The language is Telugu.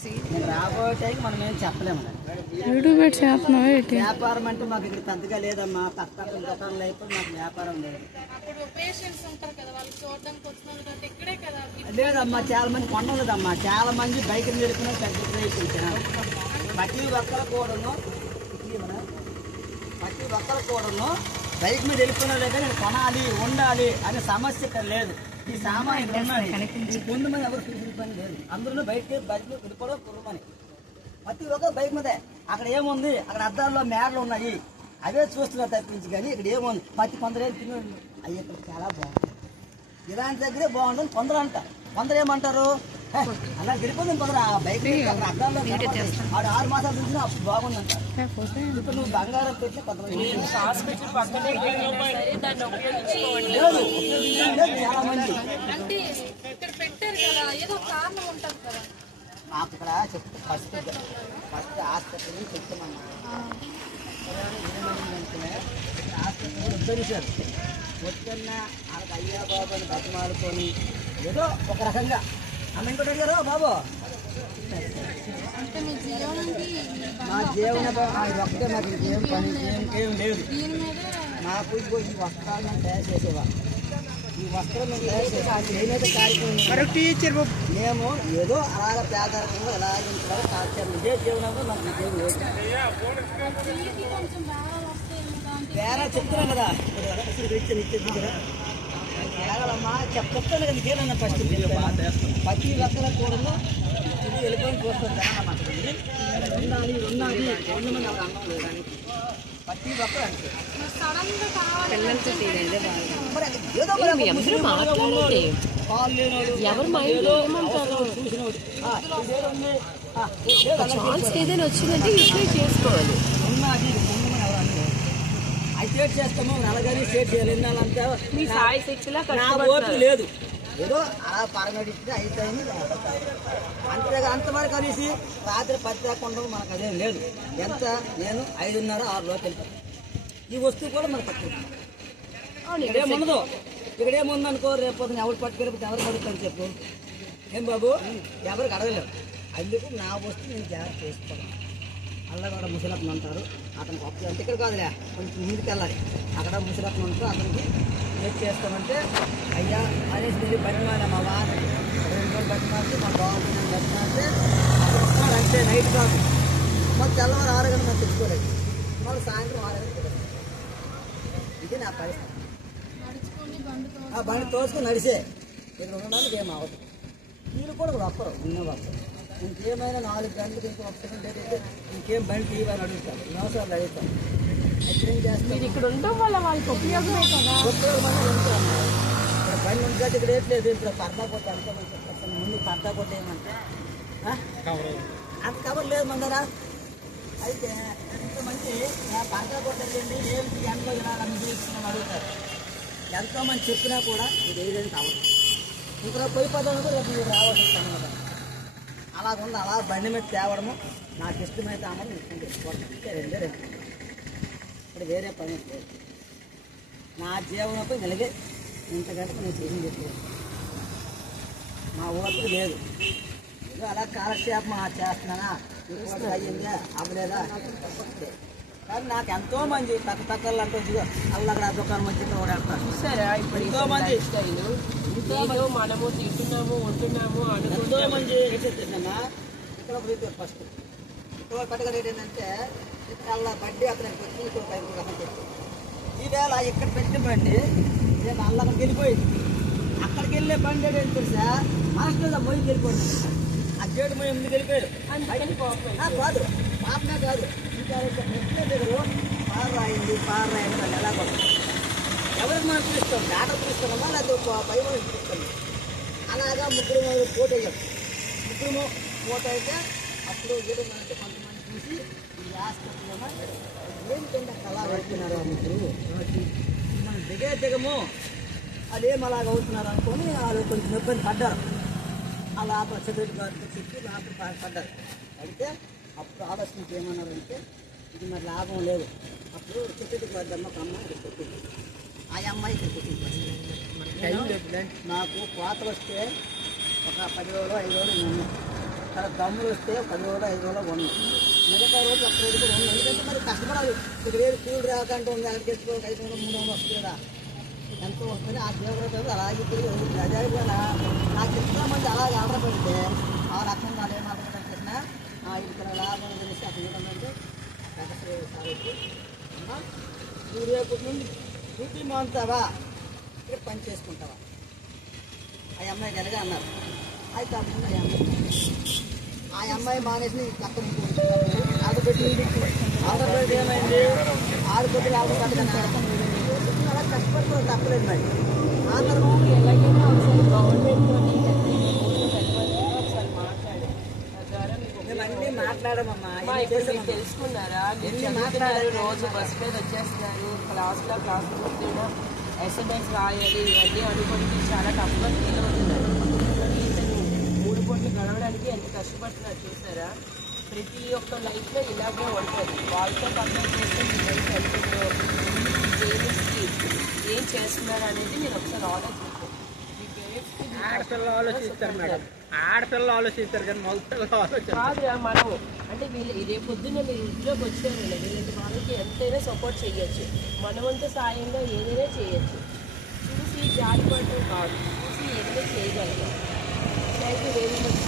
నేను రాబోయే టైంకి మనం ఏం చెప్పలేము. వ్యాపారం అంటే మాకు ఇక్కడ పెద్దగా లేదమ్మా. పక్కన దుకాణాలు అయిపోయి మాకు వ్యాపారం లేదు. లేదమ్మా, చాలా మంది కొండలేదమ్మా. చాలా మంది బైక్ నడుపుకున్న పెద్ద ప్రతి ఒక్కరు కూడాను బైక్ మీద వెళ్ళిపోయిన దగ్గర నేను కొనాలి ఉండాలి అనే సమస్య ఇక్కడ లేదు. ఈ సామాన్యులు ముందు మంది ఎవరు చూసిన పని లేదు. అందరూ బయటకి వెళ్ళిపోవడం కుర్రమని ప్రతి ఒక్కరు బైక్ మీదే. అక్కడ ఏముంది, అక్కడ అద్దాల్లో మేడలు ఉన్నాయి, అవే చూస్తున్నారు తప్పించి. కానీ ఇక్కడ ఏముంది, కొందరు తిని అవి ఇక్కడ చాలా బాగుంటుంది. ఇలాంటి దగ్గరే బాగుంటుంది కొందరు అంట. కొందరు ఏమంటారు, అలా గెలిపోతుంది కొందరు ఆ బైక్ అద్దాల్లో 6 మాసాలు చూసినా అప్పుడు బాగుందంట. ఇప్పుడు నువ్వు బంగారం పెట్టి కొంతమంది చాలా మంది మాకు ఇక్కడ చెప్తే ఫస్ట్ హాస్పిటల్ నుంచి చెప్తామన్నా. హాస్పిటల్ ఉద్ధరించారు. వస్తున్న వాళ్ళకి అయ్యా బాబు అని బతిమాడుకొని ఏదో ఒక రకంగా అమ్మ ఇంకోటి అడిగారు బాబు. మా జీవన ఒక్కటే నాకు ఇంకేం పని ఇంకేం లేదు. నాకు ఈ వస్త్రాలు మేము తయారు చేసేవా, ఈ వస్త్రం మేము తయారు చేసేది నేనైతే కార్యక్రమం మేము ఏదో అలాగ పేదరికంగా ఎలా కార్యక్రమం ఇదే జీవనంలో నాకు ఇంకేం లేదు. వేరే చెప్తున్నాం కదా కేరళమ్మా చెప్తాను కదా నీకేనన్నా ఫస్ట్ ప్రతి ఒక్కల కూడా ఇది వెళ్ళిపోయి చూస్తుంది. ఉండాలి ఉండాలి మంది ఎవరు అన్నం లేదు ప్రతి ఒక్కరు అంటే చేసుకోవాలి. ఉన్నది అది షేర్ చేస్తాము. నలగని షేర్ చేయాలి. అంతా మీ సాయి శక్తిలా నా ఓపిక లేదు. ఏదో అలా పరమడిస్తే అయిపోయింది అంతేగా. అంతవరకు కలిసి రాత్రి 10 దాకా ఉండవు మనకు అదేం లేదు. ఎంత నేను 5:30, 6 లోపు వెళ్తాను. ఈ వస్తువు కూడా మనకు తక్కువ. ఇక్కడేముండదు. ఇక్కడేముందనుకో రేపు పొద్దున ఎవరు పట్టుకెళ్ళిపోతే ఎవరు పడుతుందని చెప్పు. ఏం బాబు ఎవరికి అడగలేవు. అందుకు నా వస్తువు నేను జాగ్రత్త చేసుకోవాలి. అల్లగడ ముసలప్పని అంటారు. అతనికి ఒక్క అంటే ఇక్కడ కాదులే, కొంచెం ముందుకు వెళ్ళాలి. అక్కడ ముసలప్పని ఉంటారు. అతనికి ఏం చేస్తామంటే అయ్యా అనేసి వెళ్ళి బతిమాలి. మా వారు 2 రోజులు బతిమాలితే మా బాగుంటుంది బతిమాలితే అతను అంటే నైట్ కాదు. మాకు తెల్లవారు 6 గంటలు నాకు తెచ్చుకోలేదు. మళ్ళీ సాయంత్రం 6 గంటలు. ఇది నా పరిస్థితి. ఆ బండి తోసుకొని నడిచే ఇక్కడ ఉండడానికి ఏం అవ్వదు. మీరు కూడా వస్తారు ఉన్నవారు. ఇంకేమైనా 4 గంటలకు ఇంకా వస్తుంది లేదంటే ఇంకేం బండి తీయని అడుగుతాను. వ్యవసాయాలు అడుగుతాను. అయితే చేస్తాను. ఇక్కడ ఉండడం వల్ల వాళ్ళకి ఉపయోగమే కదా. ఉపయోగం ఉంటాను. ఇక్కడ బండి ఉంటుంది. ఇక్కడ వేయట్లేదు. ఇప్పుడు పర్దా కొట్టి అనుకోమని చెప్తాను. ముందు పర్దా కొట్టి ఏమంటే అంత కవర్ లేదు మందరా. అయితే ఇంతమంది పర్దా కొట్టండి ఏంటి ఎంతో వినాలని తీసుకుని అడుగుతారు. ఎంతోమంది చెప్పినా కూడా ఇది ఏదైనా అవ్వదు. ఇక్కడ పోయి పదాలు కూడా రేపు రావాల్సి వస్తాను. అలాగుంది. అలా బండి మీద తేవడము నాకు ఇష్టమైతే అమ్మని ఇష్టం రెండే. ఇప్పుడు వేరే పని లేదు. నా జీవనపై నిలగే ఇంతకంటే నేను చేసింది చెప్పలేదు. మా ఓపిక లేదు. ఏదో అలా కాలక్షేపం చేస్తున్నానా అయ్యిందా అవ్వలేదా. కానీ నాకు ఎంతో మంది తక్కువ అంటే అల్లగడ దుకాణం వచ్చి ఓడాడతారు. చూసారా ఇప్పుడు ఎంతో మంది మనము తింటున్నాము ఉంటున్నాము ఎంతో మంది తిన్నా. ఇక్కడ ఒక రీతి ఫస్ట్ ఇక్కడ పట్టుక రేట్ ఏంటంటే అలా బండి అక్కడికి వచ్చి ఇక్కడ పైకి ఈవేళ ఇక్కడ పెట్టిన బండి రేపు అల్లకి వెళ్ళిపోయింది. అక్కడికి వెళ్ళే బండి ఏంటి తెలుసా, మాస్టర్ మొయ్యి వెళ్ళిపోయింది. ఆ జేడు మొయ్యి ముందుకు వెళ్ళిపోయారు. కాదు పాపనే కాదు ఇంకా పెట్టిన దగ్గర పారు రాయండి వాళ్ళు ఎలా కొడుతుంది. ఎవరికి మనం పిలుస్తాం, డాక్టర్ పిలుస్తున్నామా లేదా భయం పిలుస్తాము. అలాగా ముగ్గురు పోటీ అయ్యాం. ముగ్గురు పోటీ అయితే అప్పుడు ఏదో మనకి కొంతమంది చూసి ఈ హాస్పిటల్లో ఏంటంటే అలా పెడుతున్నారు ఆ ముగ్గురు మనం దిగము అదేం అలాగ అవుతున్నారు అనుకొని వాళ్ళు కొంచెం ఇబ్బంది పడ్డారు. ఆ లోపల సెక్యూరిటీ గారికి చెప్పి లోపల పడ్డారు. అయితే అప్పుడు ఆలోచనకి ఏమన్నారంటే ఇది మరి లాభం లేదు. అప్పుడు సెక్యూరిటీ గారి అమ్మ ఒక అమ్మాయి ఇక్కడ పెట్టింది. ఆ అమ్మాయి ఇక్కడ పెట్టింది. నాకు కోత వస్తే ఒక 10 రోజులు 5 రోజులు తన దమ్ములు వస్తే 10 రోజులు 5 రోజులు ఉన్నాయి, మిగతా రోజు ఒక్క రోజు కూడా ఉన్నాయి. ఎందుకంటే మరి కష్టపడాలి. ఇక్కడ వేరు కూలి రాకంటే ఉంది, అక్కడికి తెచ్చుకో 5 వందలు 300 వస్తుంది కదా, ఎంతో వస్తుంది. ఆ దేవత అలాగే ప్రజాగా నాకు ఎంతోమంది అలాగే ఆర్డర్ పెడితే ఆ రకంగా వాళ్ళు ఏం ఆర్డర్ పెట్టేసినా ఇక్కడ లాభం తెలిసి అక్కడ ఏమంటే నువ్వు రేపటి నుండి డ్యూటీ మానుతావా, ఇక్కడ పని చేసుకుంటావా? ఆ అమ్మాయికి ఎలాగా అన్నారు. అయితే అప్పుడు ఆ అమ్మాయి మానేసి పక్కన ఆడబెట్టి ఏమైంది, ఆడబెట్టి అలా కష్టపడుతుంది తప్పలేదు. మరి ఆ తర్వాత ఎలాగైనా ఒకసారి గవర్నమెంట్ ఒకసారి మాట్లాడు, తద్వారా మేము అన్నీ మాట్లాడమమ్మా. తెలుసుకున్నారా? మీరు మాట్లాడారు, రోజు బస్ మీద వచ్చేస్తున్నారు, క్లాస్లో SMS రాయాలి, ఇవన్నీ అనుకోవడానికి చాలా టఫ్గా ఫీల్ అవుతున్నారు. ఇతను 3 పూటలు గడవడానికి ఎంత కష్టపడుతున్నారు చూసారా? ప్రతి ఒక్క లైఫ్లో ఇలాగే ఉంటుంది. వాళ్ళతో కంపేర్ చేస్తే మీ లైఫ్ వెళ్తుందో, ఏం చేస్తున్నారు అనేది మీరు ఒకసారి ఆలోచించారు. ఆడపిల్లలు ఆలోచిస్తారు మేడం, ఆడపిల్లలు ఆలోచిస్తారు కానీ మగపిల్లలు ఆలోచిస్తారు కాదురా. మనం అంటే వీళ్ళు ఇదే పొద్దున్న మీరు ఇంట్లోకి వచ్చారండి, వీళ్ళకి వాళ్ళకి ఎంతైనా సపోర్ట్ చేయొచ్చు, మనవంత సాయంగా ఏదైనా చేయొచ్చు. చూసి జారిపడటం కాదు, చూసి ఏదైనా చేయగలగాలి. Thank you very much.